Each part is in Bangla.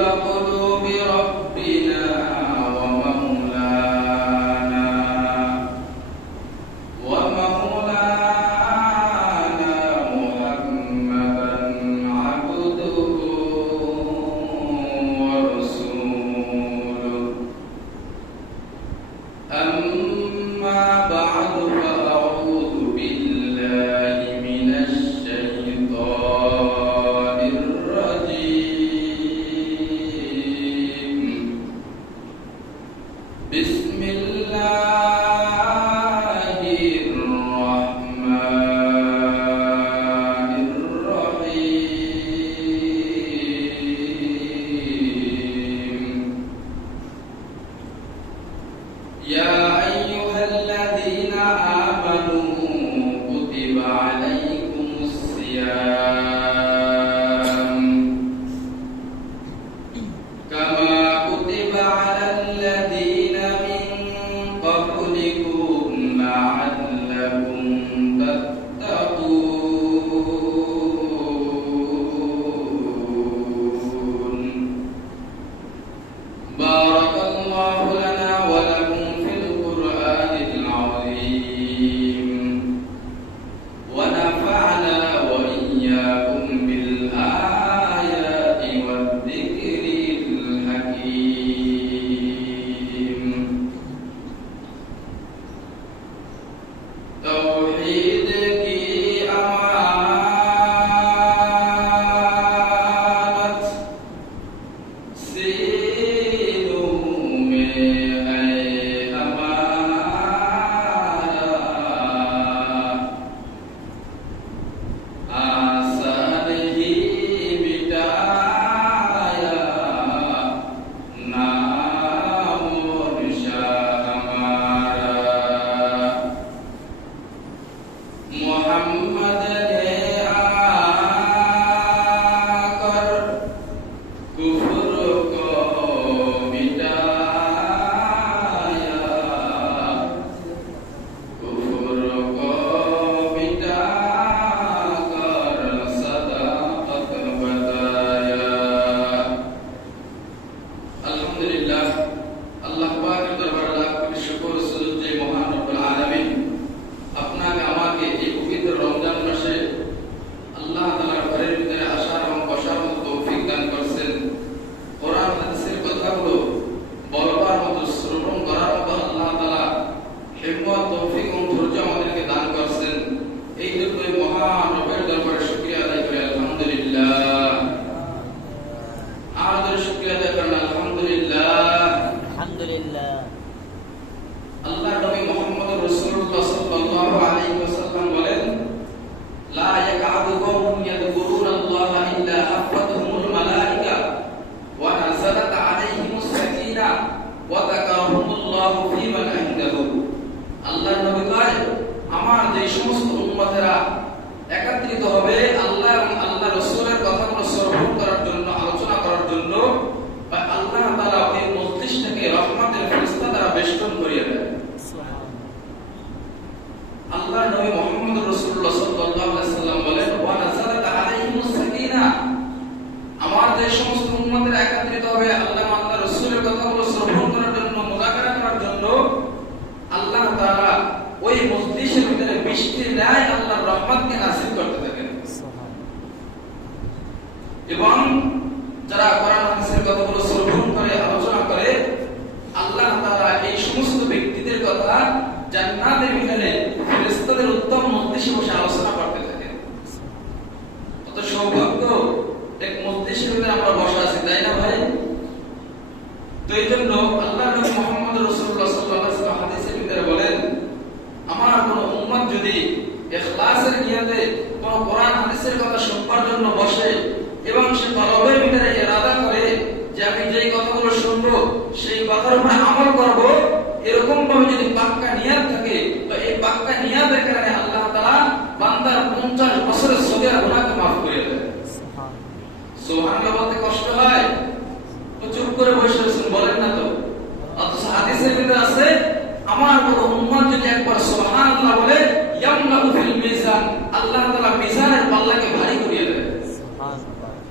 بقلوب ربنا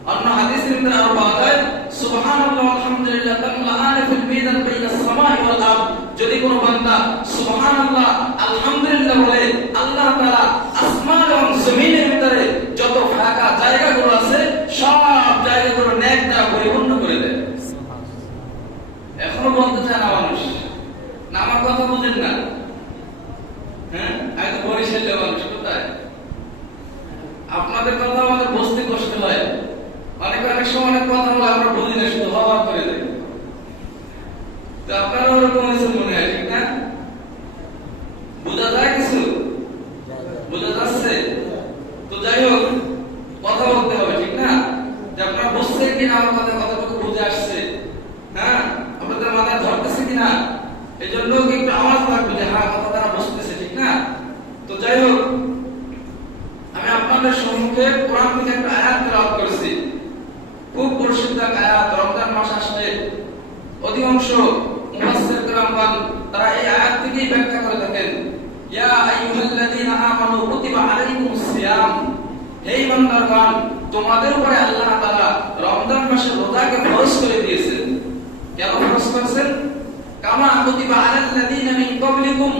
অন্য হাদিসের ভিতরে আরো পাওয়া যায় সুবহান যদি কোনো বান্দা সুবহানাল্লাহ আলহামদুলিল্লাহ বলে, আল্লাহ তাআলা আসমান এবং জমিনের ভিতরে যত ফাঁকা জায়গাগুলো আছে সব জায়গাগুলো নেক দ্বারা পরিপূর্ণ করে দেয়। এখনো বলতে চায় না মানুষ, না আমার কথা বুঝেন না? হ্যাঁ, আমি তো বরিশালের মানুষ, কোথায় আপনাদের কথা আমাদের বুঝতে কষ্ট হয়। অনেক সময় অনেক কথা বলে আমরা বুঝি না, শুধু হওয়া করে দেয়। তো আপনারা ওরকম হয়েছে মনে হয়, ঠিক না? বোঝা যায় কিছু? বোঝা যাচ্ছে? তো যাই হোক, কথা বলতে হবে, ঠিক না? যে আপনারা বুঝছেন কিনা আমার কথাটুকু বুঝে আসছে, হ্যাঁ, আপনাদের মাথায় ধরতেছে কিনা, এই জন্য একটু আওয়াজ লাগবে যে হ্যাঁ কথা তারা বুঝতেছে, ঠিক না? তো যাই হোক, আমি আপনাদের সম্মুখে কোরআন থেকে একটা আয়াত তেলাওয়াত করেছি, খুব প্রসিদ্ধ আয়াত। রমজান মাস আসলে অধিকাংশ মুফাসসির কিরামগণ তারা এই আয়াত থেকেই ব্যাখ্যা করে থাকেন, ইয়া আইয়ুহাল্লাযীনা আমানু কুতিবা আলাইকুমুস সিয়াম, হে ঈমানদারগণ, তোমাদের উপরে আল্লাহ তাআলা রমজান মাসের রোজাকে ফরজ করে দিয়েছেন। কেন ফরজ করেছেন? কামা কুতিবা আলাল্লাযীনা মিন ক্বাবলিকুম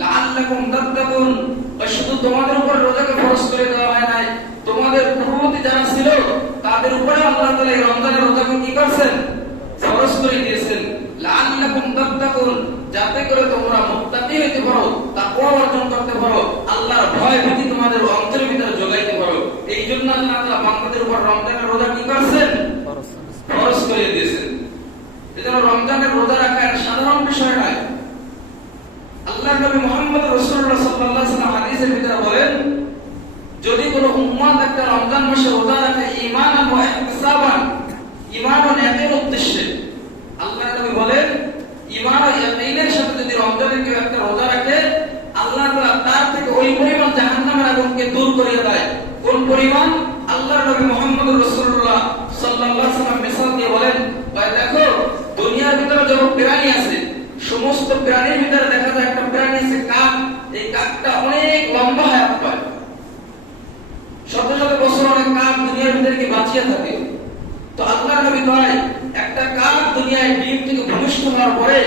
লাআল্লাকুম তাত্তাকুন, শুধু তোমাদের উপর রোজাকে ফরজ করে দেওয়া হয় নাই, তোমাদের পূর্ববর্তী যারা ছিল তাদের উপরে আল্লাহ তাআলা এই রমজানের রোজাকে কি করেছেন? ফরজ করে দিয়েছেন। লাআল্লাকুম তাত্তাকুন, যাতে করে তোমরা মুত্তাকি হতে পারো, তাকওয়া অর্জন করতে পারো, আল্লাহর ভয় ভীতি তোমাদের অন্তরের ভিতরে জোগাইতে পারো। এই জন্য আল্লাহ তাআলা বান্দাদের উপর রমজানের রোজা কি করেছেন? ফরজ করে দিয়েছেন। এজন্য রমজানের রোজা রাখা একটা সাধারণ বিষয় নয়। আল্লাহর নবী মুহাম্মদ রাসূলুল্লাহ সাল্লাল্লাহু আলাইহি ওয়াসাল্লাম হাদিসের ভিতরে বলেন, যদি কোনো উম্মত একটা রমজান মাসে রোজা রাখে ঈমানান ওয়া ইহতিসাবান, ঈমান ও নিয়তের উদ্দেশ্যে, আল্লাহর নবী বলেন ঈমান ও ইয়াকিনের সাথে যদি রমজানের কেউ একটা রোজা রাখে, আল্লাহ তাআলা তার থেকে ওই পরিমাণ জাহান্নামের আগুনকে দূর করিয়ে দেয়। কোন পরিমাণ? আল্লাহর নবী মুহাম্মদ রাসূলুল্লাহ সাল্লাল্লাহু আলাইহি ওয়াসাল্লাম মিসাল দিয়ে বলেন, ভাই দেখো, দুনিয়ার ভিতরে যত প্রাণী আছে, সমস্ত প্রাণীর ভিতরে দেখা যায় একটা প্রাণী আছে কাক। এই কাকটা অনেক লম্বা হায়াত পায়, শত শত বছর অনেক কাক দুনিয়ার ভিতরে কি বাঁচিয়ে থাকে। তো আল্লাহর নবী কয়, একটা কাক দুনিয়ায় ডিম থেকে ভূমিষ্ঠ হওয়ার পরে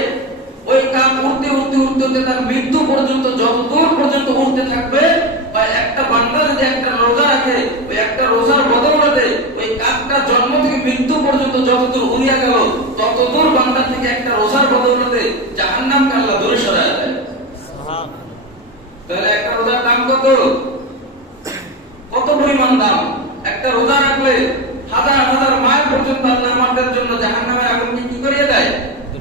ওই কাক উড়তে উড়তে উড়তে উড়তে তার মৃত্যু পর্যন্ত যতদূর পর্যন্ত উড়তে থাকবে, বা একটা বান্দা যদি একটা রোজা রাখে, ওই একটা রোজার বদৌলতে ওই কাকটা জন্ম থেকে মৃত্যু পর্যন্ত যতদূর উড়িয়া গেল, ততদূর বান্দা থেকে একটা রোজার বদৌলতে জাহান্নামকে আল্লাহ দূরে সরায় দেয়। তাহলে একটা রোজার দাম কত? কত পরিমাণ দাম! একটা রোজা রাখলে হাজার হাজার মাইল পর্যন্ত আল্লাহ আমাদের জন্য জাহান্নামের আগুনকে কি করিয়ে দেয়?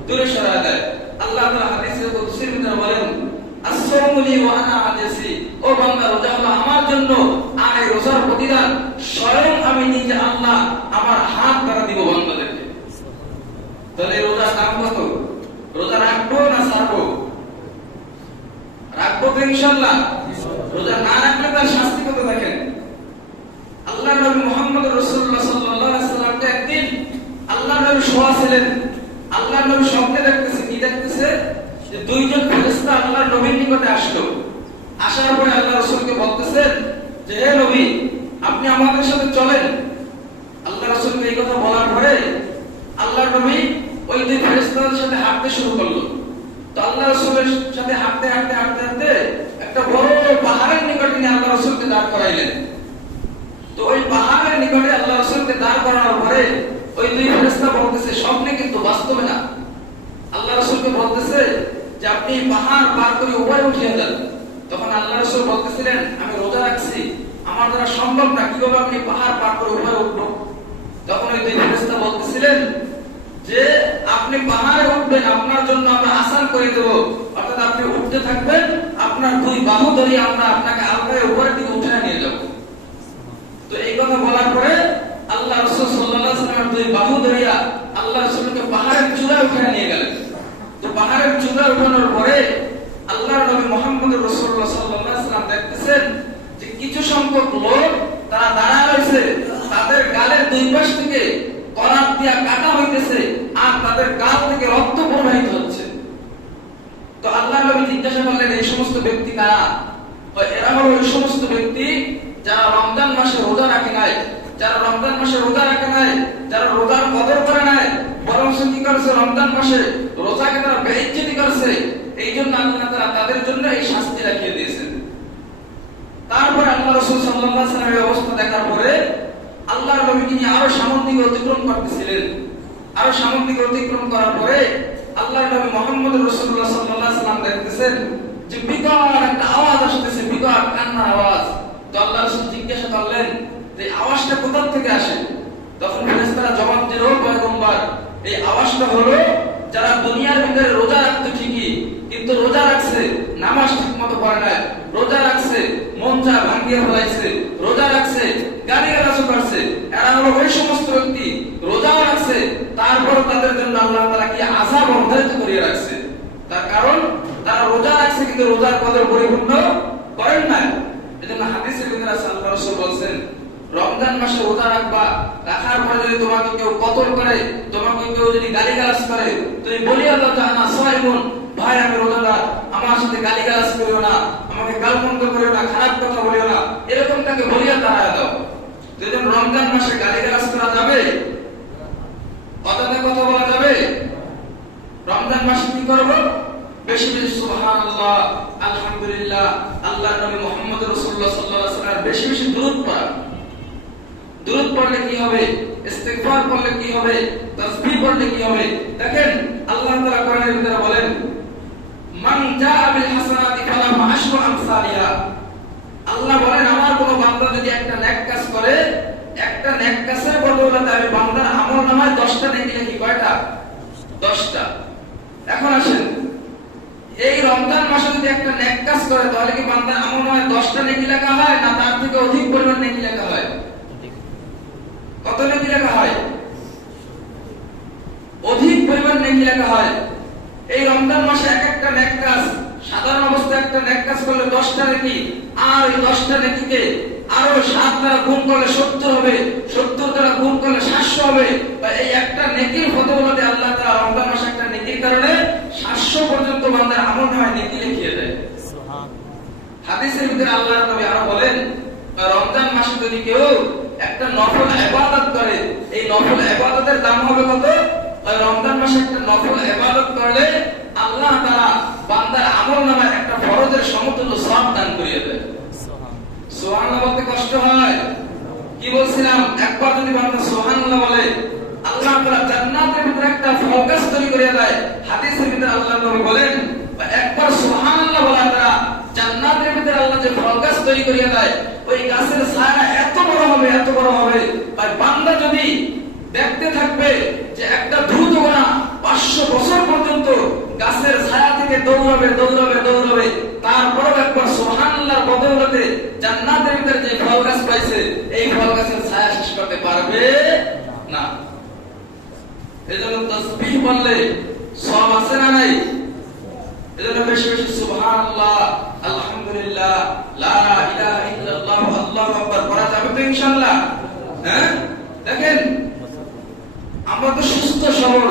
দূরে সরায় দেয়। আল্লাহ তাআলা হাদিসে কুদসির ভিতরে বলেন, as-sawmu li wa ana ajzi, ও বান্দা, রোজা হলো আমার জন্য, আর এই রোজার প্রতিদান স্বয়ং আমি নিজে আল্লাহ আমার হাত দ্বারা দিব বান্দাদেরকে। তাহলে রোজার দাম কত? রোজা রাখবো না ছাড়বো? রাখবো তো ইনশাআল্লাহ। রোজা না রাখলে তার শাস্তি কত দেখেন। আল্লাহর নবী মুহাম্মদ রাসূলুল্লাহ সাল্লাল্লাহু আলাইহি ওয়াসাল্লাম একদিন আল্লাহর নবী শোয়া ছিলেন। আল্লাহর নবী স্বপ্নে দেখতেছে, কি দেখতেছে? যে দুইজন ফেরেশতা আল্লাহর নবীর নিকটে আসলো। আসার পরে আল্লাহ রাসূলকে বলতেছেন যে, হে নবী, আপনি আমাদের সাথে চলেন। আল্লাহ রাসূলকে এই কথা বলার পরে আল্লাহর নবী ওই দুই ফেরেশতাদের সাথে হাঁটতে শুরু করলো। তো আল্লাহ রাসূলের সাথে হাঁটতে হাঁটতে হাঁটতে হাঁটতে একটা বড় পাহাড়ের নিকটে নিয়ে আল্লাহ রাসূলকে দাঁড় করাইলেন। তো ওই পাহাড়ের নিকটে আল্লাহ রাসূলকে দাঁড় করানোর পরে ওই দুই ফেরেশতা বলতেছে, স্বপ্নে কিন্তু বাস্তবে না, আল্লাহ রাসূলকে বলতেছে যে আপনি পাহাড় পার করে উপরে উঠে যান। তখন আল্লাহ রাসূল বলতেছিলেন, আমি রোজা রাখছি, আমার দ্বারা সম্ভব না, কিভাবে আপনি পাহাড় পার করে উপরে উঠবো? তখন ওই দুই ফেরেশতা বলতেছিলেন যে আপনি পাহাড়ে উঠবেন, আপনার জন্য আমরা আসান করে দেব, অর্থাৎ আপনি উঠতে থাকবেন, আপনার দুই বাহু ধরে আমরা আপনাকে আলগায় উপরের দিকে উঠে নিয়ে যাব। তো এই কথা বলার পরে আল্লাহ রাসূল সাল্লাল্লাহু আলাইহি ওয়াসাল্লাম দুই বাহু ধরিয়া আল্লাহ রাসূলকে পাহাড়ের চূড়ায় উঠে নিয়ে গেলেন। তো পাহাড়ের চূড়ায় উঠানোর পরে আল্লাহর নবী মুহাম্মদ রাসূলুল্লাহ সাল্লাল্লাহু আলাইহি ওয়াসাল্লাম দেখতেছেন যে কিছু সংখ্যক লোক তারা দাঁড়ায় রয়েছে, তাদের গালের দুই পাশ থেকে করাত দিয়া কাটা হইতেছে, আর তাদের গাল থেকে রক্ত প্রবাহিত হচ্ছে। তো আল্লাহর নবী জিজ্ঞাসা করলেন, এই সমস্ত ব্যক্তি কারা? এরা হলো ওই সমস্ত ব্যক্তি যারা রমজান মাসে রোজা রাখে নাই, যারা রমজান মাসে রোজা রাখে নাই, যারা রোজার কদর করে নাই, বরং মাসে কি করেছে? রমজান মাসে রোজাকে তারা বেইজ্জতি করেছে, এই জন্য আল্লাহ তাআলা তাদের জন্য এই শাস্তি রাখিয়ে দিয়েছেন। তারপরে আল্লাহ রাসূল সাল্লাল্লাহু আলাইহি ওয়াসাল্লামের অবস্থা দেখার পরে আল্লাহর নবী তিনি আরো সামুদ্রিক অতিক্রম করতেছিলেন। আরো সামুদ্রিক অতিক্রম করার পরে আল্লাহর নবী মুহাম্মদ রাসূলুল্লাহ সাল্লাল্লাহু আলাইহি ওয়াসাল্লাম দেখতেছেন যে বিকট একটা আওয়াজ আসতেছে, বিকট কান্নার আওয়াজ। তো আল্লাহ রাসূল জিজ্ঞাসা করলেন যে আওয়াজটা কোথা থেকে আসে? তখন ফেরেশতারা জবাব দিল, ও পয়গম্বর, এই আওয়াজটা হলো যারা দুনিয়ার ভিতরে রোজা রাখতো ঠিকই, কিন্তু রোজা রাখছে নামাজ ঠিকমতো পড়ে নাই, রোজা রাখছে মন চা ভাঙিয়ে ফেলাইছে, রোজা রাখছে গালিগালাজ করছে, এরা হলো ওই সমস্ত ব্যক্তি রোজাও রাখছে তারপর তাদের জন্য আল্লাহ তাআলা কি আযাব অবধারিত করিয়ে রাখছে। তার কারণ তারা রোজা রাখছে কিন্তু রোজার কদর পরিপূর্ণ করেন নাই। এজন্য হাদিসের ভিতরে আল্লাহ রাসূল বলেন, রমজান মাসে রোজা রাখবা, রাখার পরে যদি তোমাকে কেউ কতল করে, তোমাকে কেউ যদি গালিগালাজ করে, তুমি বলিয়া দাও যে আনা সাইমুন, ভাই আমি রোজাদার, আমার সাথে গালিগালাজ করিও না, আমাকে গালমন্দ করিও না, খারাপ কথা বলিও না, এরকম তাকে বলিয়া দাঁড়ায় দাও। যদি রমজান মাসে গালিগালাজ করা যাবে, অযথা কথা বলা যাবে? রমজান মাসে কি করব? বেশি বেশি সুবহানাল্লাহ, আলহামদুলিল্লাহ, আল্লাহর নবী মুহাম্মদ রাসূলুল্লাহ সাল্লাল্লাহু আলাইহি ওয়াসাল্লাম বেশি বেশি দুরূদ পড়া। দুরূদ পড়লে কি হবে? ইস্তিগফার পড়লে কি হবে? তাসবিহ পড়লে কি হবে? দেখেন আল্লাহ তাআলা কোরআনের ভিতরে বলেন, মান জাআ বিল হাসানাতি ফালাহু আশরু আমসালিহা। আল্লাহ বলেন আমার কোন বান্দা যদি একটা নেক কাজ করে, একটা নেক কাজের বদৌলতে আমি বান্দার আমলনামায় 10টা নেকি লিখি। কয়টা? 10টা। এখন আসেন, এই রমজান মাসে যদি একটা নেক কাজ করে তাহলে কি বান্দার আমলনামায় 10টা নেকি লেখা হয় না তার থেকে অধিক পরিমাণ নেকি লেখা হয়? কত নেকি লেখা হয়? অধিক পরিমাণ নেকি লেখা হয়। এই রমজান মাসে এক একটা নেক কাজ, সাধারণ অবস্থায় একটা নেক কাজ করলে 10টা নেকি, আর এই 10টা নেকিকে আরো 7 দ্বারা গুণ করলে 70 হবে, 70 দ্বারা গুণ করলে 700 হবে। এই একটা নেকির বদৌলতে আল্লাহ তাআলা রমজান মাসে একটা নেকির কারণে 700 পর্যন্ত বান্দার আমলনামায় নেকি লিখিয়ে দেয়। সুবহানাল্লাহ। হাদিসের ভিতরে আল্লাহর নবী আরো বলেন, রমজান মাসে যদি কেউ একটা নফল ইবাদত করে, এই নফল ইবাদতের দাম হবে কত? রমজান মাসে একটা নফল ইবাদত করলে আল্লাহ তাআলা বান্দার আমলনামায় একটা ফরজের সমতুল্য সওয়াব দান করিয়ে দেয়। সুবহানাল্লাহ বলতে কষ্ট হয়? কি বলছিলাম? একবার যদি বান্দা সুবহানাল্লাহ বলে আল্লাহ তাআলা জান্নাতের ভিতরে একটা ফলগাছ তৈরি করে দেয়। হাদিসের ভিতরে আল্লাহ নবী বলেন, একবার সুবহানাল্লাহ বলার দ্বারা জান্নাতের ভিতরে আল্লাহ যে ফলগাছ তৈরি করে দেয়, ওই গাছের ছায়া এত বড় হবে, এত বড় হবে, আর বান্দা যদি দেখতে থাকবে যে একটা দ্রুত গোনা 500 বছর পর্যন্ত গাছের ছায়া থেকে দৌড়াবে দৌড়াবে দৌড়াবে, তারপরেও একবার সুবহানাল্লাহর বদৌলতে জান্নাতের ভিতরে যে ফল গাছ পাইছে, এই ফল গাছের ছায়া শেষ করতে পারবে না। এজন্য তাসবিহ বললে সওয়াব আছে না নাই? এজন্য বেশি বেশি সুবহানাল্লাহ, আলহামদুলিল্লাহ, লা ইলাহা ইল্লাল্লাহ, আল্লাহু আকবার পড়া যাবে তো ইনশাআল্লাহ? হ্যাঁ, দেখেন আমরা তো সুস্থ সবল,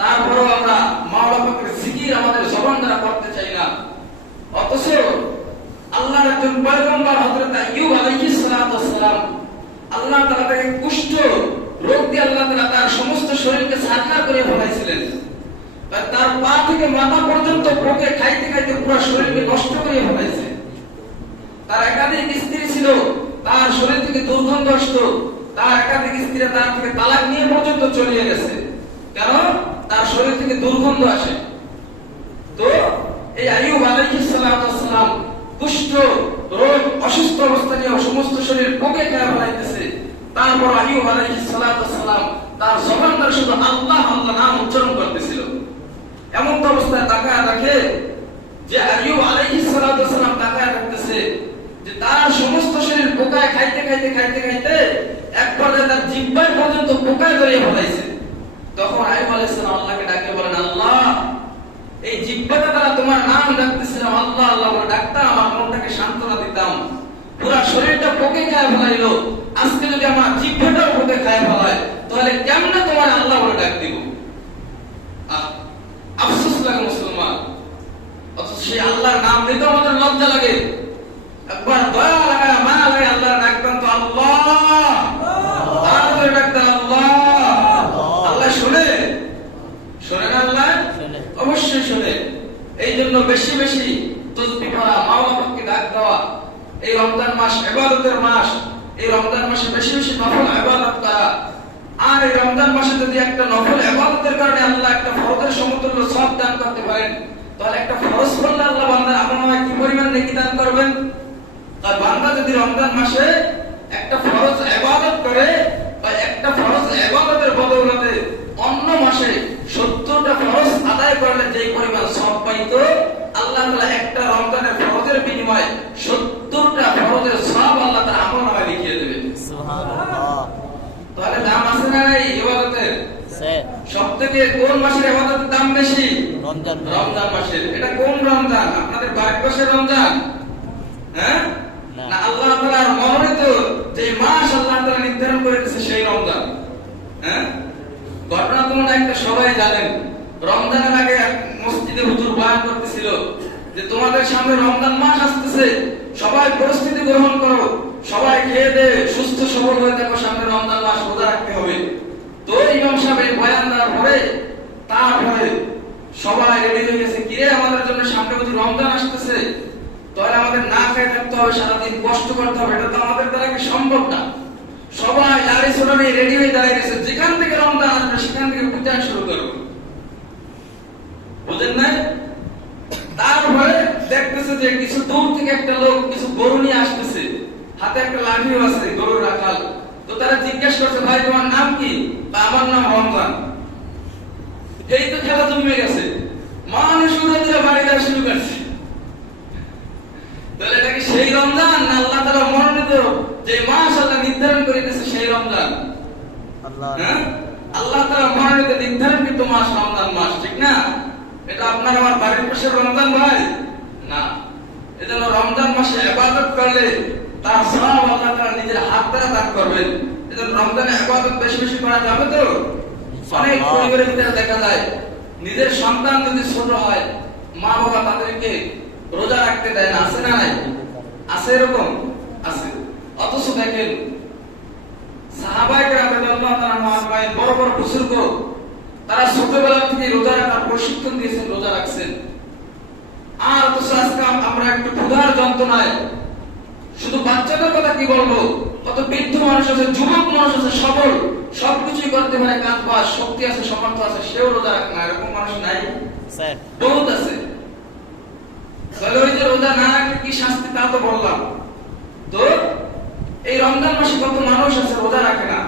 তারপরেও আমরা মাওলা পাকের জিকির আমাদের জবান দ্বারা করতে চাই না। অথচ আল্লাহর একজন পয়গম্বর হযরত আইয়ুব আলাইহিস সালাতু ওয়াস সালাম, আল্লাহ তাআলা তাকে কুষ্ঠ রোগ দিয়ে আল্লাহ তাআলা তার সমস্ত শরীরকে ছারখার করে ফেলাইছিলেন। তার পা থেকে মাথা পর্যন্ত পোকে খাইতে খাইতে পুরো শরীরকে নষ্ট করে ফেলাইছে। তার একাধিক স্ত্রী ছিল, তার শরীর থেকে দুর্গন্ধ আসতো, তার একাধিক স্ত্রীরা তার থেকে তালাক নিয়ে পর্যন্ত চলে গেছে, কারণ তার শরীর থেকে দুর্গন্ধ আসে। তো এই আইয়ুব আলাইহিস সালাম কুষ্ঠ রোগ অসুস্থ অবস্থা নিয়ে সমস্ত শরীর পোকে খেয়ে ফেলাইতেছে, তারপর আইয়ুব আলাইহিস সালাম তার জবান দ্বারা শুধু আল্লাহ আল্লাহ নাম উচ্চারণ করতেছিল। এমন তো অবস্থায় তাকায় দেখে যে আইয়ুব আলাইহিস সালাম তাকায় দেখতেছে যে তার সমস্ত শরীর পোকায় খাইতে খাইতে খাইতে খাইতে একবার তার জিহ্বার পর্যন্ত পোকায় জড়িয়ে ফেলাইছে। তখন আইয়ুব আলাইহিস সালাম আল্লাহকে ডাকে বলেন, আল্লাহ এই জিহ্বাটা দ্বারা তোমার নাম ডাকতেছিলাম, আল্লাহ আল্লাহ বলে ডাকতাম, আমার মনটাকে সান্ত্বনা দিতাম, পুরো শরীরটা পোকে খায় ফেলাইলো, আজকে যদি আমার জিহ্বাটাও পোকে খায় ফেলায় তাহলে কেমনে তোমার আল্লাহ বলে ডাক দিব? আফসোস লাগে মুসলমান। অথচ সেই আল্লাহর নাম নিতে আমাদের লজ্জা লাগে। একবার দয়া লাগে, মায়া লাগে, আল্লাহর ডাকতাম তো আল্লাহ, তারপরে ডাকতাম আল্লাহ, আল্লাহ শুনে অবশ্যই শোনে। এই জন্য বেশি বেশি তাসবিহ পড়া, মাওলা পাককে ডাক দেওয়া। এই রমজান মাস ইবাদতের মাস, এই রমজান মাসে বেশি বেশি নফল ইবাদত করা। আর এই রমজান মাসে যদি একটা নফল ইবাদতের কারণে আল্লাহ একটা ফরজের সমতুল্য সওয়াব দান করতে পারেন, তাহলে একটা ফরজ করলে আল্লাহ বান্দার আমলনামায় কি পরিমাণ নেকি দান করবেন। আর বান্দা যদি রমজান মাসে একটা ফরজ ইবাদত করে বা একটা ফরজ ইবাদতের বদৌলতে অন্য মাসে 70টা ফরজ আদায় করলে যেই পরিমাণ সওয়াব পাইতো, আল্লাহ তাআলা একটা রমজানের ফরজের বিনিময়ে 70টা ফরজের সওয়াব আল্লাহ তার আমলনামায় লিখিয়ে দেবেন। সুবহানাল্লাহ। তাহলে দাম আছে না এই ইবাদতের? সবথেকে কোন মাসের ইবাদতের দাম বেশি? রমজান মাসের। এটা কোন রমজান? আপনাদের ভারতবর্ষের রমজান? হ্যাঁ না, আল্লাহ তাআলার মনোনীত যে মাস আল্লাহ তাআলা নির্ধারণ করে দিয়েছে সেই রমজান। হ্যাঁ, ঘটনা তোমরা একটা সবাই জানেন। রমজানের আগে মসজিদে হুজুর বয়ান করতেছিল যে তোমাদের সামনে রমজান মাস আসতেছে, সবাই প্রস্তুতি গ্রহণ করো, সবাই খেয়ে দে সুস্থ সবল হয়ে দেখো, সামনে রমজান মাস রোজা রাখতে হবে। তো ইমাম সাহেব বয়ান দেওয়ার পরে তারপরে সবাই রেডি হয়ে গেছে, কিরে আমাদের জন্য সামনে বুঝি রমজান আসতেছে, তাহলে আমাদের না খেয়ে থাকতে হবে, সারাদিন কষ্ট করতে হবে, এটা তো আমাদের দ্বারা কি সম্ভব না। সবাই লাড়ি ছোটা নিয়ে রেডি হয়ে দাঁড়িয়ে গেছে, যেখান থেকে রমজান আসবে সেখান থেকে পূজা শুরু করবো, বুঝেন না? তারপরে দেখতেছে যে কিছু দূর থেকে একটা লোক কিছু গরু নিয়ে আসতেছে, হাতে একটা লাঠিও আছে, গরুর রাখাল। তো তারা জিজ্ঞেস করছে, ভাই তোমার নাম কি? আমার নাম রমজান। এই তো খেলা জমে গেছে, মানুষ উড়ে দিয়ে বাড়ি দেওয়া শুরু করছে। তাহলে এটা কি সেই রমজান না আল্লাহ তাআলা মনোনীত যে মাস আল্লাহ নির্ধারণ করে দিয়েছে সেই রমজান? হ্যাঁ, আল্লাহ তাআলা মনোনীত নির্ধারণকৃত মাস রমজান মাস, ঠিক না? এটা আপনার আমার বাড়ির পাশের রমজান ভাই না। এজন্য রমজান মাসে ইবাদত করলে তার সওয়াব আল্লাহ তাআলা নিজের হাত দ্বারা দান করবেন। এজন্য রমজানে ইবাদত বেশি বেশি করা যাবে তো। অনেক পরিবারের ভিতরে দেখা যায় নিজের সন্তান যদি ছোট হয়, মা বাবা তাদেরকে রোজা রাখতে দেয় না, আছে না নাই? আছে, এরকম আছে। অথচ দেখেন সাহাবায়ে কেরাম রাদিয়াল্লাহু তাআলা আনহুম বড় বড় বুজুর্গ, তারা ছোটবেলা থেকে রোজা রাখার প্রশিক্ষণ দিয়েছেন, রোজা রাখছেন। আর অথচ আজকে আমরা একটু ক্ষুধার যন্ত্রণায়, শুধু বাচ্চাদের কথা কি বলবো, কত বৃদ্ধ মানুষ আছে, যুবক মানুষ আছে, সবল, সবকিছুই করতে পারে, কাজ পাস শক্তি আছে, সামর্থ্য আছে, সেও রোজা রাখে না। এরকম মানুষ নাই? বহুত আছে। তাহলে ওই যে রোজা না রাখলে কি শাস্তি তা তো বললাম। তো এই রমজান মাসে কত মানুষ আছে রোজা রাখে না,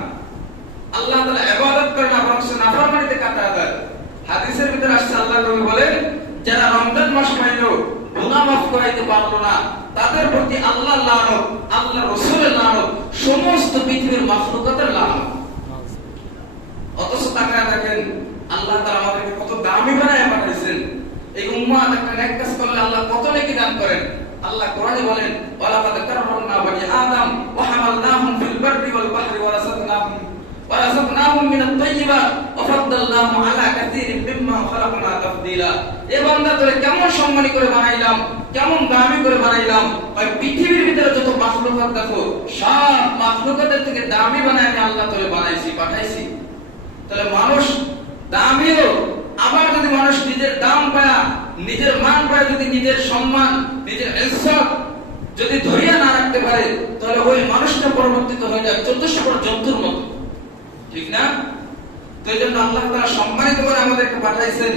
আল্লাহ তাআলা ইবাদত করে না, বরং নাফরমানিতে কাটায় দেয়। হাদিসের ভিতরে আসছে, আল্লাহ নবী বলেন, যারা রমজান মাস পাইলো গুনাহ মাফ করাইতে পারলো না, তাদের প্রতি আল্লাহর লানত, আল্লাহর রাসূলের লানত, সমস্ত পৃথিবীর মাখলুকাতের লানত। অথচ তাকায় দেখেন আল্লাহ তাআলা আমাদেরকে কত দামি বানায় পাঠাইছেন। এই উম্মাত একটা নেক কাজ করলে আল্লাহ কত নেকি দান করেন। আল্লাহ কোরআনে বলেন, ওয়ালাকাদ কাররামনা বানি আদম ওয়া হামালনাহুম ফিল বাররি ওয়াল বাহরি ওয়া রাযাকনাহুম মিনাত তাইয়্যিবাত ওয়া ফাদ্দালনাহুম আলা কাসীরিন মিম্মা খালাকনা তাফদীলা। এই বান্দা তোরে কেমন সম্মানী করে বানাইলাম, কেমন দামি করে বানাইলাম। ওই পৃথিবীর ভিতরে যত মাখলুকাত দেখো, সব মাখলুকাতের থেকে দামি বানায় আমি আল্লাহ তোরে বানাইছি, পাঠাইছি। তাহলে মানুষ দামিও, আবার যদি মানুষ নিজের দাম পায়, নিজের মান পায়, যদি নিজের সম্মান, নিজের ইজ্জত যদি ধরিয়া না রাখতে পারে, তাহলে ওই মানুষটা পরিবর্তিত হয়ে যায় 1400 বড় জন্তুর মতো, ঠিক না? তো এই জন্য আল্লাহ তাআলা সম্মানিত করে আমাদেরকে পাঠাইছেন।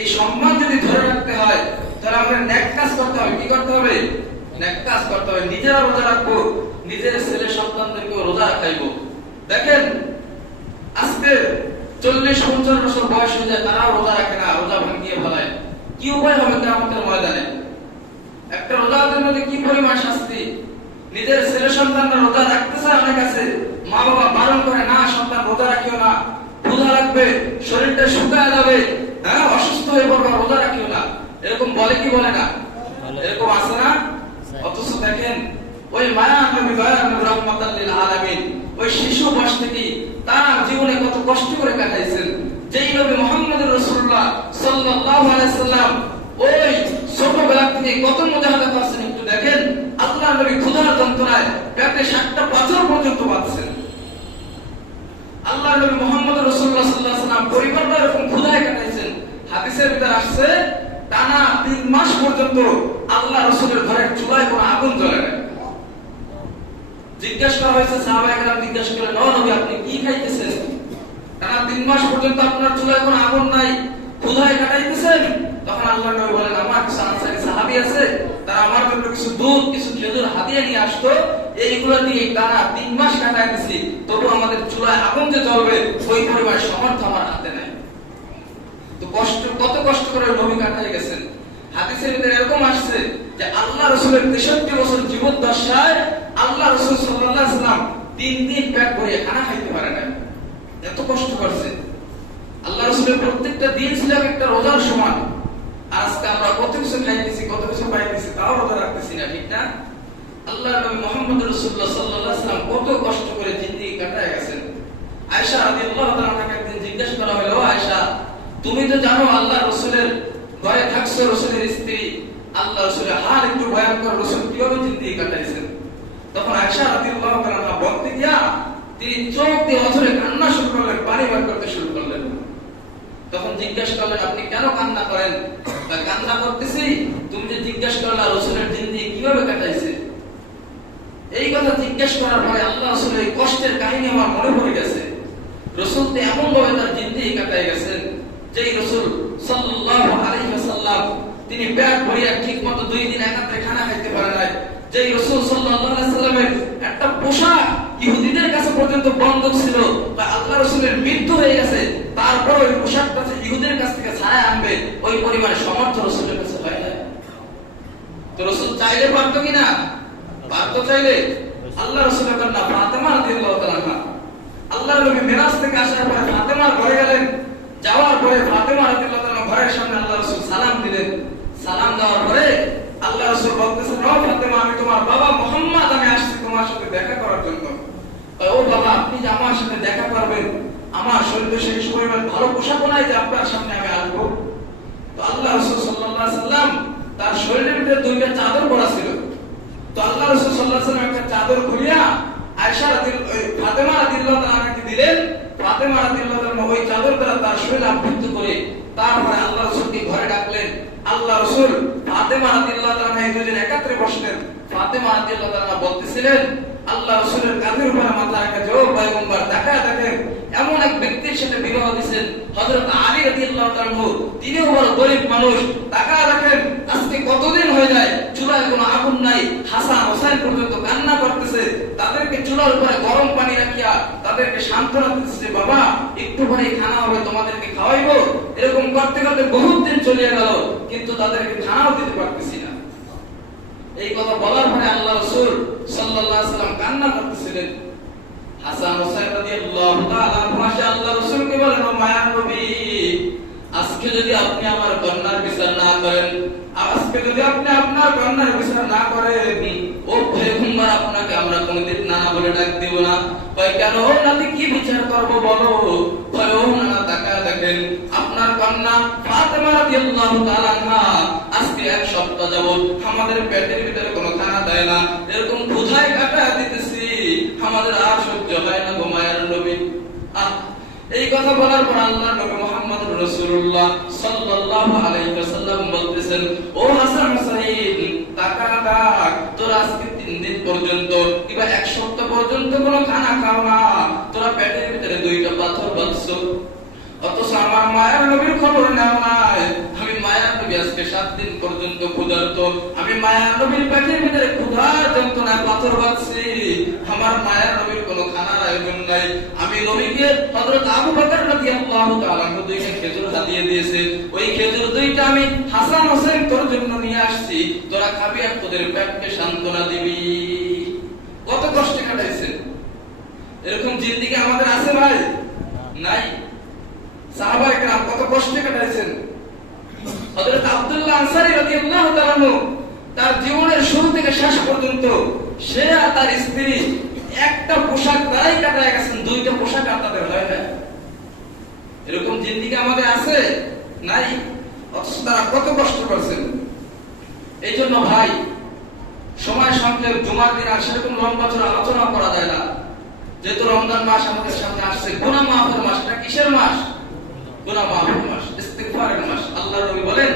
এই সম্মান যদি ধরে রাখতে হয়, তাহলে আমাদের নেক কাজ করতে হবে। কি করতে হবে? নেক কাজ করতে হবে। নিজেরা রোজা রাখবো, নিজের ছেলে সন্তানদেরকে রোজা রাখাইবো। দেখেন আজকে 40-50 বছর বয়স হয়ে যায়, তারাও রোজা রাখে না, রোজা ভাঙিয়ে ফেলায়। কি উপায় হবে কিয়ামতের ময়দানে? একটা রোজার মধ্যে কি পরিমাণ শাস্তি। নিজের ছেলে সন্তানরা রোজা রাখতেছে, অনেক আছে মা বাবা বারণ করে, না সন্তান রোজা রাখিও না, ক্ষুধা লাগবে, শরীরটা শুকায় যাবে, হ্যাঁ অসুস্থ হয়ে পড়বে, রোজা রাখিও না। এরকম বলে কি বলে না? এরকম আছে না? অথচ দেখেন ওই মায়া নবী রাহমাতাল লিল আলামিন, ওই শিশু বয়স থেকে তার জীবনে কত কষ্ট করে কাটাইছেন। যেই নবী মুহাম্মদুর রাসূলুল্লাহ সাল্লাল্লাহু আলাইহি সাল্লাম ওই ছোটবেলা থেকে কত মুজাহাদা করছেন একটু দেখেন। আল্লাহ নবী ক্ষুধার যন্ত্রণায় পেটে 7টা পাথর পর্যন্ত বাঁধছেন। আল্লাহ নবী মুহাম্মদুর রাসূলুল্লাহ সাল্লাল্লাহু আলাইহি সাল্লাম পরিবারটা এরকম ক্ষুধায় কাটাইছেন। হাদিসের ভিতরে মাস পর্যন্ত আল্লাহ রাসূলের ঘরের চুলায় কোনো আগুন জ্বলে না। জিজ্ঞাসা করা হয়েছে, সাহাবায়ে কেরাম জিজ্ঞাসা করলেন, ও নবী আপনি কি খাইতেছেন? কারণ 3 মাস পর্যন্ত আপনার চুলায় কোনো আগুন নাই, ক্ষুধায় কাটাইতেছেন। তখন আল্লাহর নবী বলেন, আমার কিছু আনসারী সাহাবী আছে, তারা আমার জন্য কিছু দুধ কিছু খেজুর হাদিয়া নিয়ে আসতো, এইগুলো দিয়ে টানা 3 মাস কাটাইতেছি, তবু আমাদের চুলায় আগুন যে জ্বলবে ওই পরিমাণ সামর্থ্য আমার হাতে নাই। তো কত কষ্ট করে নবী কাটাই গেছেন। হাদিসের ভিতরে এরকম আসছে যে আল্লাহ রাসূলের 63 বছর জীবদ্দশায় আল্লাহ রাসূল সাল্লাল্লাহু আলাইহি ওয়াসাল্লাম 3 দিন পেট ভরিয়ে খানা খাইতে পারে না, এত কষ্ট করছে। আল্লাহ রাসূলের প্রত্যেকটা দিন ছিল একটা রোজার সমান। আজকে আমরা কত কিছু খাইতেছি, কত কিছু পাইতেছি, তাও রোজা রাখতেছি না, ঠিক না? আল্লাহর নবী মুহাম্মদ রাসূলুল্লাহ সাল্লাল্লাহু আলাইহি ওয়াসাল্লাম কত কষ্ট করে জিন্দেগি কাটায় গেছেন। আয়েশা রাদিয়াল্লাহু তাআলা তাকে একদিন জিজ্ঞাসা করা হলো, আয়েশা তুমি তো জানো আল্লাহ রাসূলের ঘরে থাকছো, রাসূলের স্ত্রী, আল্লাহ রাসূলের হাল একটু ভয়ঙ্কর, রাসূল কিভাবে জিন্দেগি কাটাইছেন? তখন আয়েশা রাদিয়াল্লাহু তাআলা বলতে গিয়া তিনি চোখ দিয়ে অঝরে কান্না শুরু করলেন, পানি বের করতে শুরু করলেন। তখন জিজ্ঞাসা করলেন, আপনি কেন কান্না করেন? তা কান্না করতেছি, তুমি যে জিজ্ঞাসা করলা রাসূলের জিন্দেগি কিভাবে কাটাইছে, এই কথা জিজ্ঞাসা করার পরে আল্লাহ রাসূলের এই কষ্টের কাহিনী আমার মনে পড়ে গেছে। রাসূল তো এমন ভাবে তার জিন্দেগি কাটাই গেছেন, যেই রাসূল সাল্লাল্লাহু আলাইহি ওয়াসাল্লাম তিনি পেট ভরিয়া ঠিকমতো 2 দিন একাত্রে খানা খাইতে পারে নাই। যেই রাসূল সাল্লাল্লাহু আলাইহি ওয়াসাল্লামের একটা পোশাক ইহুদিদের কাছে পর্যন্ত বন্ধক ছিল, বা আল্লাহ রাসূলের মৃত্যু হয়ে গেছে, তারপর ওই পোশাকটা ইহুদিদের কাছ থেকে ছাড়াই আনবে ওই পরিমাণে সামর্থ্য রাসূলের কাছে হয় না। তো রাসূল চাইলে পারতো কিনা? পারতো চাইলে। আল্লাহ রাসূলের কন্যা ফাতেমা রাদিয়াল্লাহু তাআলা, আল্লাহর নবী মিরাজ থেকে আসার পরে ফাতেমার ঘরে গেলেন। যাওয়ার পরে ফাতেমা রাদিয়াল্লাহু তাআলা ঘরের সামনে আল্লাহ রাসূল সালাম দিলেন। সালাম দেওয়ার পরে আল্লাহ রাসূল বলতেছেন, ও ফাতেমা আমি তোমার বাবা মুহাম্মদ, আমি আসছি তোমার সাথে দেখা করার জন্য। ও বাবা আপনি যে আমার সাথে দেখা করবেন, আমার শরীরে সেই পরিমাণ ভালো পোশাক নাই যে আপনার সামনে আমি আসবো। তো আল্লাহ রাসূল সাল্লাল্লাহু আলাইহি সাল্লাম তার শরীরের ভিতরে 2টা চাদর পরা ছিল। তো আল্লাহ রাসূল সাল্লাল্লাহু আলাইহি সাল্লাম একটা চাদর খুলিয়া আয়েশা ফাতেমা রাদিয়াল্লাহু তাআলাকে দিলেন। ফাতেমা রাদিয়াল্লাহু তাআলা ওই চাদর দ্বারা তার শরীর আবৃত করে তারপরে আল্লাহ রাসূলকে ঘরে ডাকলেন। আল্লাহ রাসূল ফাতেমা রাদিয়াল্লাহু তাআলা এই দুজন একত্রে বসলেন। ফাতেমা রাদিয়াল্লাহু তাআলা বলতেছিলেন, আল্লাহ রাসূলের কাঁধের উপরে মাথা রেখে, ও পয়গম্বর তাকায় দেখেন এমন এক ব্যক্তির সাথে বিবাহ দিয়েছেন হযরত আলী রাদিয়াল্লাহু তাআলা, তিনিও বড় গরীব মানুষ। তাকায় দেখেন আজকে কতদিন হয়ে যায় চুলায় কোনো আগুন নাই, হাসান হোসেন পর্যন্ত কান্না করতেছে, তাদেরকে চুলার উপরে গরম পানি রাখিয়া তাদেরকে সান্ত্বনা দিতেছে, বাবা একটু পরে খানা হবে তোমাদেরকে খাওয়াইবো। এরকম করতে করতে বহুত দিন চলে গেল, কিন্তু তাদেরকে খানাও দিতে পারতেছি না। এই কথা বলার পরে আল্লাহ রাসূল সাল্লাল্লাহু আলাইহি ওয়াসাল্লাম কান্না করতেছিলেন। হাসান হোসেন রাদিয়াল্লাহু তাআলা আল্লাহ রাসূলকে বলেন, ও মায়ার নবী আজকে যদি আপনি আমার কন্যার বিচার না করেন, আজকে যদি আপনি আপনার কন্যার বিচার না করেন, ও পয়গম্বর আপনাকে আমরা কোনদিন নানা বলে ডাক দেব না। কই কেন নাতি কি বিচার করব বলো? কই ও নানা তাকায় দেখেন আপনার কন্যা ফাতেমা রাদিয়াল্লাহু তাআলা আনহা আজকে 1 সপ্তাহ যাবত আমাদের পেটের ভিতরে কোনো খানা দেয় না, এরকম ক্ষুধায় কাটায় দিতেছি, আমাদের আর সহ্য হয় না গো মায়ের নবী। এই কথা বলার পর আল্লাহর নবী মুহাম্মদ রাসূলুল্লাহ সাল্লাল্লাহু আলাইহি ওয়াসাল্লাম বলতেছেন, ও হাসান হুসাইন তাকাতাক তোরা আজকে 3 দিন পর্যন্ত কিংবা 1 সপ্তাহ পর্যন্ত কোনো খানা খাও না, তোরা পেটের ভিতরে 2টা পাথর বাঁধছো, অথচ আমার মায়ের নবীর খবর নাও নাই। আমি মায়ের নবী আজকে 7 দিন পর্যন্ত ক্ষুধার্ত, আমি মায়ের নবীর পেটের ভিতরে ক্ষুধার যন্ত্রণায় পাথর বাঁধছি, আমার মায়ের নবীর কোনো খানার আয়োজন নাই। আমি নবীকে হযরত আবু বকর রাদিয়াল্লাহু তাআলা 2টা খেজুর হাদিয়া দিয়েছে, ওই খেজুর 2টা আমি হাসান হোসেন তোর জন্য নিয়ে আসছি, তোরা খাবি আর তোদের পেটকে সান্ত্বনা দিবি। কত কষ্ট কাটাইছেন। এরকম জিন্দেগি আমাদের আছে ভাই? নাই। সাহাবায়ে কেরাম কত কষ্ট কাটাইছেন। হযরত আব্দুল্লাহ আনসারী রাদিয়াল্লাহু তাআলা তার জীবনের শুরু থেকে শেষ পর্যন্ত সে আর তার স্ত্রী একটা পোশাক দ্বারাই কাটায় গেছেন, 2টা পোশাক আর তাদের হয় না। এরকম জিন্দেগি আমাদের আছে? নাই। অথচ তারা কত কষ্ট করছেন। এই জন্য ভাই সময় সংক্ষেপ, জুমার দিন আর সেরকম লম্বা চড়া আলোচনা করা যায় না। যেহেতু রমজান মাস আমাদের সামনে আসছে, গুনাহ মাফের মাস। এটা কিসের মাস? গুনাহ মাফের মাস, ইস্তিগফারের মাস। আল্লাহর নবী বলেন,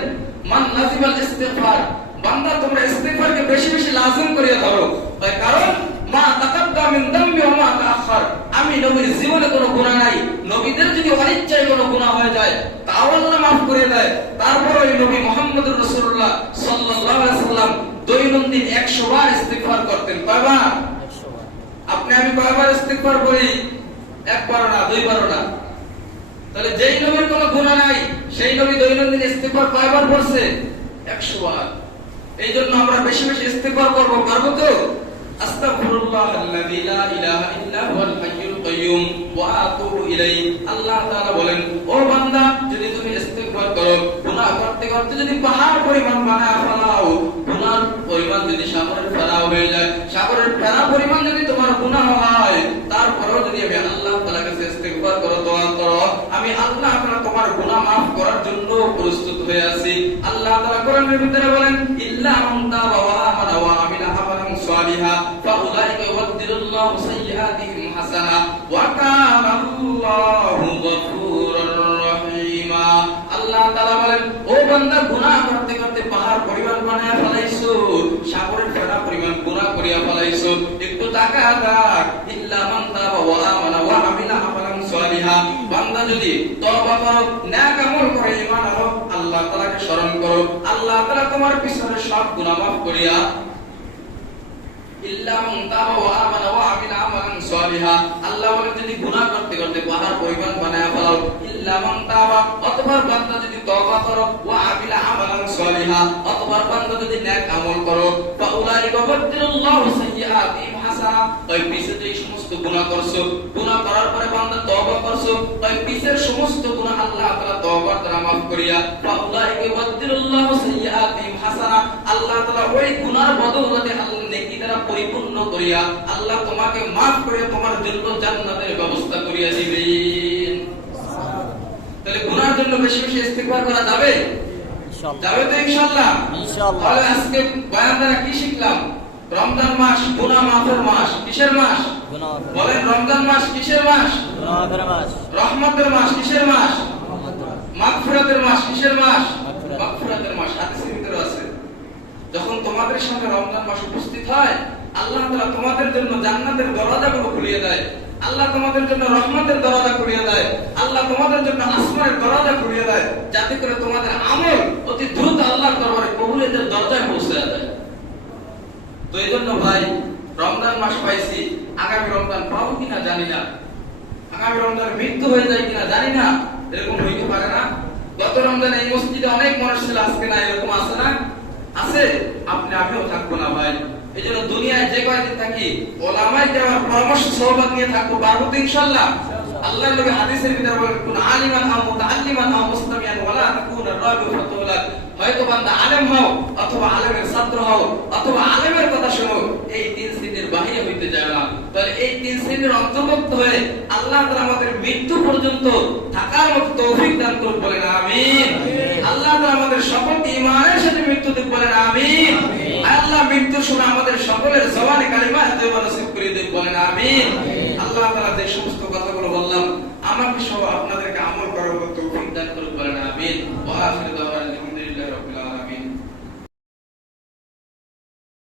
মান লাজিমাল ইস্তিগফার, বান্দা তোমরা ইস্তিগফারকে বেশি বেশি লাজিম করিয়া ধরো। তাই কারণ মা তাকাদ্দাম মিন দামবি ওয়া মা তাআখার, আমি নবীর জীবনে কোনো গুনাহ নাই, নবীদের যদি অনিচ্ছায় কোনো গুনাহ হয়ে যায় তাও আল্লাহ maaf করে দেয়। তারপর ওই নবী মুহাম্মদুর রাসূলুল্লাহ সাল্লাল্লাহু আলাইহি ওয়াসাল্লাম দৈনন্দিন 100 বার ইস্তিগফার করতেন। কয়বার? 100 বার। আপনি আমি কয়বার ইস্তিগফার করি? একবার না, দুইবার না। তাহলে যেই নবীর কোনো গুনাহ নাই সেই নবী দৈনন্দিন ইস্তিগফার কয়বার পড়ছে? 100 বার। এইজন্য আমরা বেশি বেশি ইস্তিগফার করব, পারবো তো? আস্তাগফিরুল্লাহাল্লাযী লা ইলাহা ইল্লা হুয়াল হাইয়ুল কাইয়্যুম ওয়া আতুবু ইলাইহি। আল্লাহ তাআলা বলেন, ও বান্দা যদি তুমি ইস্তিগফার করো, গুনাহ করতে করতে যদি পাহাড় পরিমাণ বানায় ফেলাও, গুনাহর পরিমাণ যদি সাগরের ফেনা হয়ে যায়, সাগরের ফেনা পরিমাণ যদি তোমার গুনাহ হয়, তারপরেও যদি আমি আল্লাহ তাআলার কাছে ইস্তিগফার করো, দোয়া করো, আমি আল্লাহ তাআলা তোমার গুনাহ maaf করার জন্য প্রস্তুত হয়ে আছি। আল্লাহ তাআলা কোরআনের ভিতরে বলেন, ইল্লা মান তাবা ওয়া আমানা ওয়া আমিলা আমালান সালিহা ফাউলাইকা ইউবাদদিলুল্লাহু সাইয়্যাতিহিম হাসানা ওয়া কানা আল্লাহু গফুরুর রহিমা। আল্লাহ তাআলা বলেন, ও বান্দা গুনাহ করতে করতে পাহাড় পরিমাণ বানায়া ফেলাইছো, সাগরের ফেনা পরিমাণ গুনাহ করিয়া ফেলাইছো, একটু তাকায়া দেখ, ইল্লা মান তাবা ওয়া আমানা ওয়া আমিলা আমালান সালিহা, বান্দা যদি তওবা করো, নেক আমল করে, ঈমান আনো, আল্লাহ তাআলাকে স্মরণ করো, আল্লাহ তাআলা তোমার পিছনের সব গুনাহ maaf করিয়া, ইল্লা মান তাবা ওয়া আমানা ওয়া আমিলা আমালান সালিহা, আল্লাহ বলেন যদি গুনাহ করতে করতে পাহাড় পরিমাণ বানায়া ফেলাও, ইল্লা মান তাবা, অতঃপর বান্দা যদি তওবা করো, ওয়া আমিলা আমালান সালিহা, অতঃপর বান্দা যদি নেক আমল করো, ফাউলাইকা ইউবাদদিলুল্লাহু সাইয়্যাতিহিম হাসানা, ওই পিছে যে সমস্ত গুনাহ করছো, গুনাহ করার পরে বান্দা তওবা করছো, ওই পিছের সমস্ত গুনাহ আল্লাহ তাআলা তওবার দ্বারা maaf করিয়া, ফাউলাইকা ইউবাদদিলুল্লাহু সাইয়্যাতিহিম হাসানা, আল্লাহ তাআলা ওই গুনাহর বদৌলতে আল্লাহ নেকি দ্বারা পরিপূর্ণ করিয়া আল্লাহ তোমাকে maaf করে তোমার জন্য জান্নাতের ব্যবস্থা করিয়া দিবেন। তাহলে গুনাহর জন্য বেশি বেশি ইস্তিগফার করা যাবে? ইনশাআল্লাহ যাবে তো ইনশাআল্লাহ। ইনশাআল্লাহ। তাহলে আজকে বয়ান দ্বারা কি শিখলাম? রমজান মাস গুনাহ মাফের মাস। কিসের মাস? গুনাহ মাফের। বলেন রমজান মাস কিসের মাস? গুনাহ মাফের মাস। রহমতের মাস কিসের মাস? মাগফিরাতের মাস। কিসের মাস? মাগফিরাতের মাস। হাদিসের ভিতরে আছে, যখন তোমাদের সামনে রমজান মাস উপস্থিত হয়, আল্লাহ তাআলা তোমাদের জন্য জান্নাতের দরজাগুলো খুলে দেয়, আল্লাহ তোমাদের জন্য রহমতের দরজা খুলে দেয়, আল্লাহ তোমাদের জন্য আসমানের দরজা খুলে দেয়, যাতে করে তোমাদের আমল অতি দ্রুত আল্লাহর দরবারে কবুলের দরজায় পৌঁছে যায়। তো এইজন্য ভাই, রমজান মাস পাইছি, আগামী রমজান পাবো কিনা জানি না, আগামী রমজান মৃত্যু হয়ে যায় কিনা জানি না, এরকম হইতে পারে না? গত রমজানে এই মসজিদে অনেক মানুষ ছিল, আজকে না, এরকম আছে না? আছে। আপনি আমিও থাকবো না ভাই। এই জন্য দুনিয়ায় যে কয়দিন থাকি ওলামায়ে কেরামের পরামর্শ সহবত নিয়ে থাকবো, পারবো তো ইনশাআল্লাহ। আল্লাহর নবী হাদিসের ভিতরে বলেন, কুন আলিমান আও মুতাআল্লিমান আও মুস্তামিয়ান ওয়ালা তাকুন রাবি ফাতুলাক, হয়তো বান্দা আলেম হও অথবা আলেমের ছাত্র হও অথবা আলেমের কথা শোনো, এই তিন শ্রেণীর বাহিরে হইতে যায় না। তাহলে এই তিন শ্রেণীর অন্তর্ভুক্ত হয়ে আল্লাহ তাআলা আমাদের মৃত্যু পর্যন্ত থাকার মতো তৌফিক দান করুন, বলেন আমিন। আল্লাহ তাআলা আমাদের সকলকে ঈমানের সাথে মৃত্যু দিন, বলেন আমিন। আল্লাহ মৃত্যুর সময় আমাদের সকলের জবানে কালিমা তওবা নসিব করে দিন, বলেন আমিন। আল্লাহ তাআলা যে সমস্ত কথাগুলো বললাম আমাকে সহ আপনাদেরকে আমল করার তৌফিক দান করুন, বলেন আমিন। ওয়া আখিরু